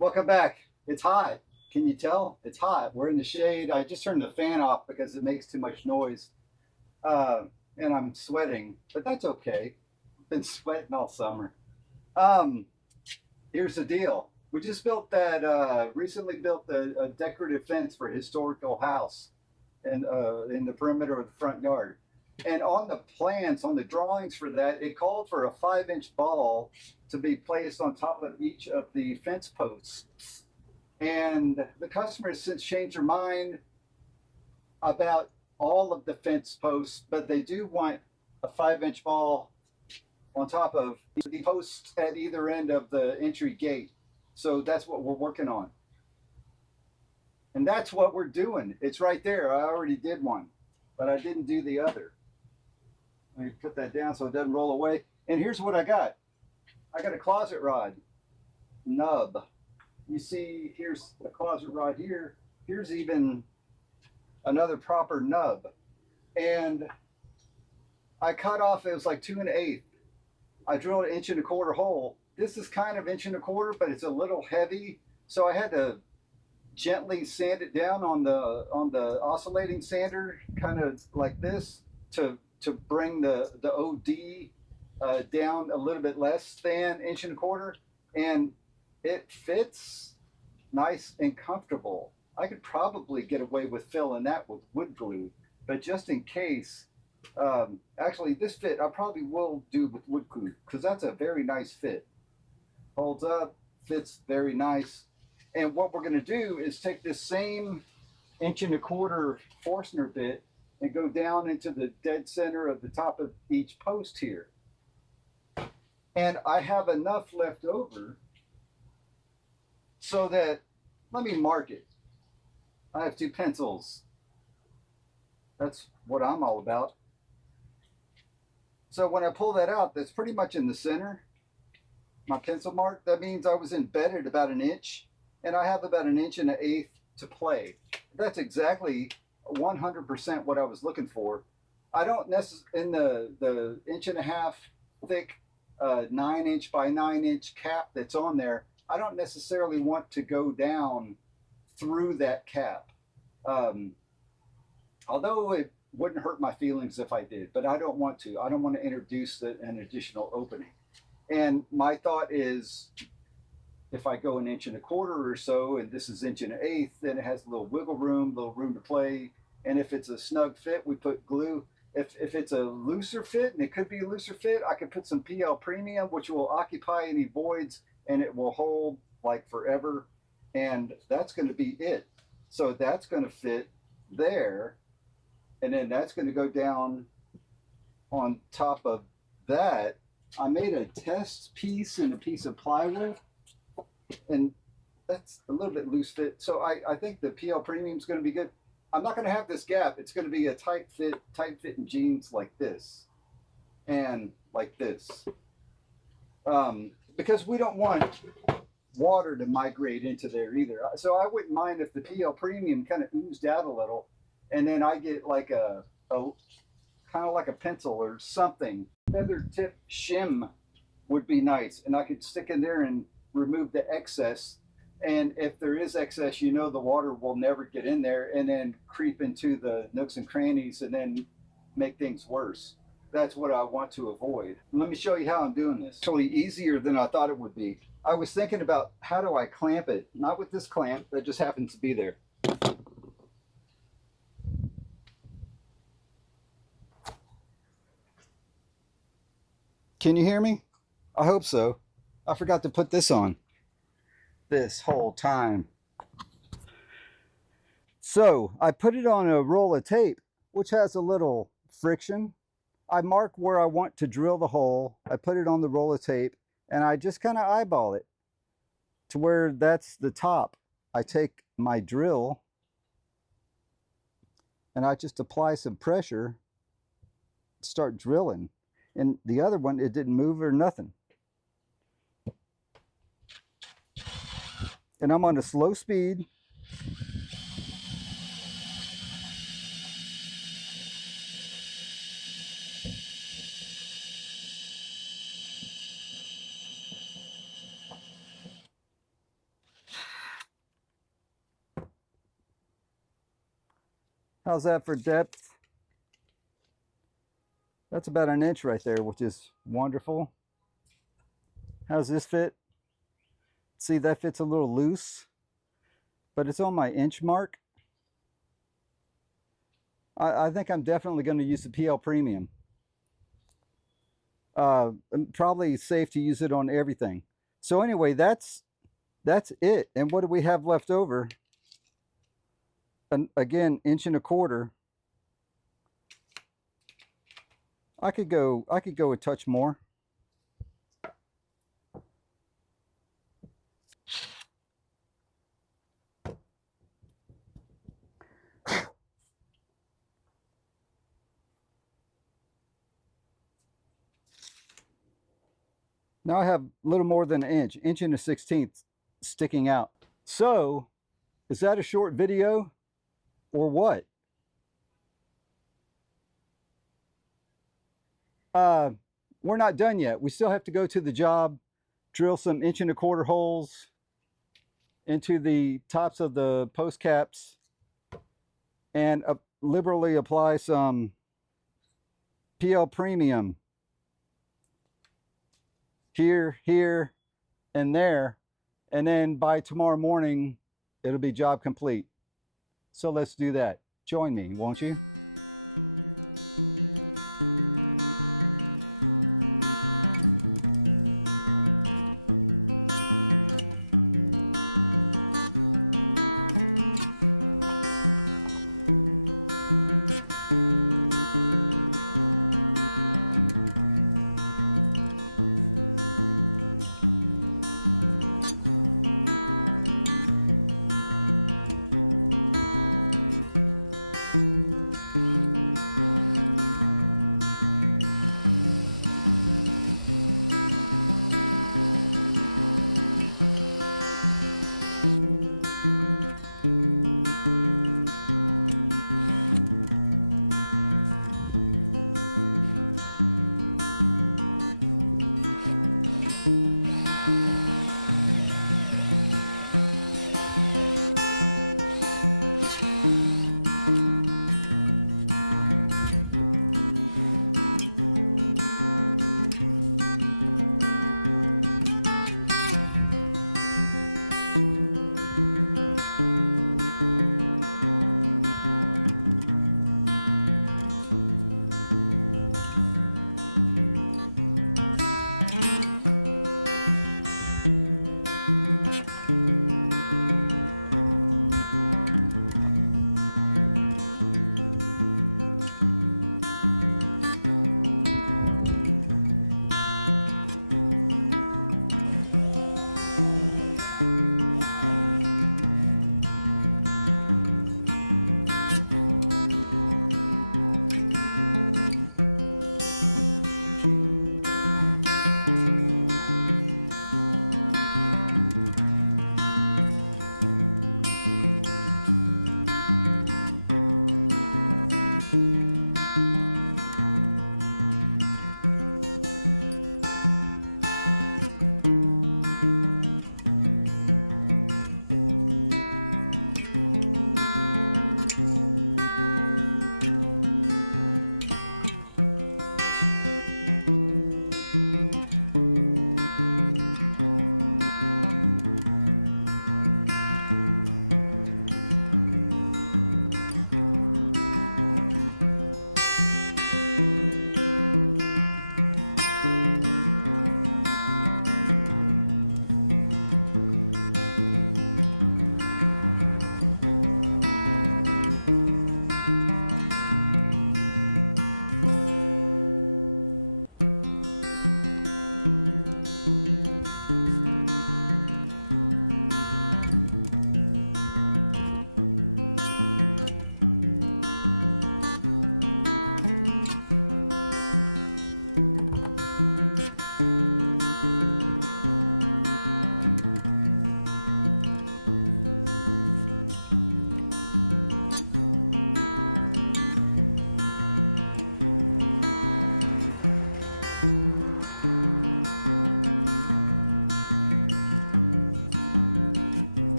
Welcome back. It's hot. Can you tell? It's hot. We're in the shade. I just turned the fan off because it makes too much noise. Uh, and I'm sweating, but that's okay. Been sweating all summer. Um, Here's the deal. We just built that, recently built a decorative fence for a historical house in the perimeter of the front yard. And on the plans, on the drawings for that, it called for a 5-inch ball to be placed on top of each of the fence posts. And the customer has since changed their mind about all of the fence posts, but they do want a 5-inch ball on top of the posts at either end of the entry gate. So that's what we're working on. And that's what we're doing. It's right there. I already did one, but I didn't do the other. Let me put that down so it doesn't roll away. And here's what I got. I got a closet rod nub. You see, here's a closet rod here. Here's even another proper nub. And I cut off, it was like 2 1/8. I drilled an 1.25 inch hole. This is kind of 1.25 inch, but it's a little heavy. So I had to gently sand it down on the oscillating sander, kind of like this, to bring the OD down a little bit less than 1.25 inch, and it fits nice and comfortable. I could probably get away with filling that with wood glue, but just in case, actually this fit I probably will do with wood glue because that's a very nice fit. Holds up, fits very nice. And what we're going to do is take this same 1.25 inch Forstner bit and go down into the dead center of the top of each post here. And I have enough left over so that, let me mark it. I have 2 pencils. That's what I'm all about. So when I pull that out, that's pretty much in the center. My pencil mark, that means I was embedded about 1 inch, and I have about 1.1 inches to play. That's exactly 100% what I was looking for. I don't necessarily, in the 1.5 inch thick 9-inch by 9-inch cap that's on there, I don't necessarily want to go down through that cap. Although it wouldn't hurt my feelings if I did, but I don't want to. I don't want to introduce an additional opening. And my thought is, if I go 1.25 inches or so, and this is 1 1/8 inch, then it has a little wiggle room, little room to play. And if it's a snug fit, we put glue. If it's a looser fit, and it could be a looser fit, I could put some PL Premium, which will occupy any voids, and it will hold like forever. And that's going to be it. So that's going to fit there. And then that's going to go down on top of that. I made a test piece and a piece of plywood, and that's a little bit loose fit. So I think the PL Premium is going to be good. I'm not going to have this gap. It's going to be a tight fitting jeans like this and like this, because we don't want water to migrate into there either. So I wouldn't mind if the PL Premium kind of oozed out a little, and then I get like a kind of like a pencil or something. Feather tip shim would be nice, and I could stick in there and remove the excess. And if there is excess, you know, the water will never get in there and then creep into the nooks and crannies and then make things worse. That's what I want to avoid. Let me show you how I'm doing this. It's actually easier than I thought it would be. I was thinking about, how do I clamp it? Not with this clamp that just happens to be there. Can you hear me? I hope so. I forgot to put this on this whole time. So I put it on a roll of tape, which has a little friction. I mark where I want to drill the hole. I put it on the roll of tape, and I just kind of eyeball it to where that's the top. I take my drill and I just apply some pressure, start drilling. And the other one, it didn't move or nothing. And I'm on a slow speed. How's that for depth? That's about an inch right there, which is wonderful. How's this fit? See, that fits a little loose, but it's on my inch mark. I think I'm definitely going to use the PL Premium. Probably safe to use it on everything. So anyway, that's it. And what do we have left over? And again, 1.25 inches. I could go a touch more. Now I have a little more than an inch, 1 1/16 sticking out. So, is that a short video or what? We're not done yet. We still have to go to the job, drill some 1 1/4 inch holes into the tops of the post caps, and liberally apply some PL Premium here, here, and there. And then by tomorrow morning, it'll be job complete. So let's do that. Join me, won't you?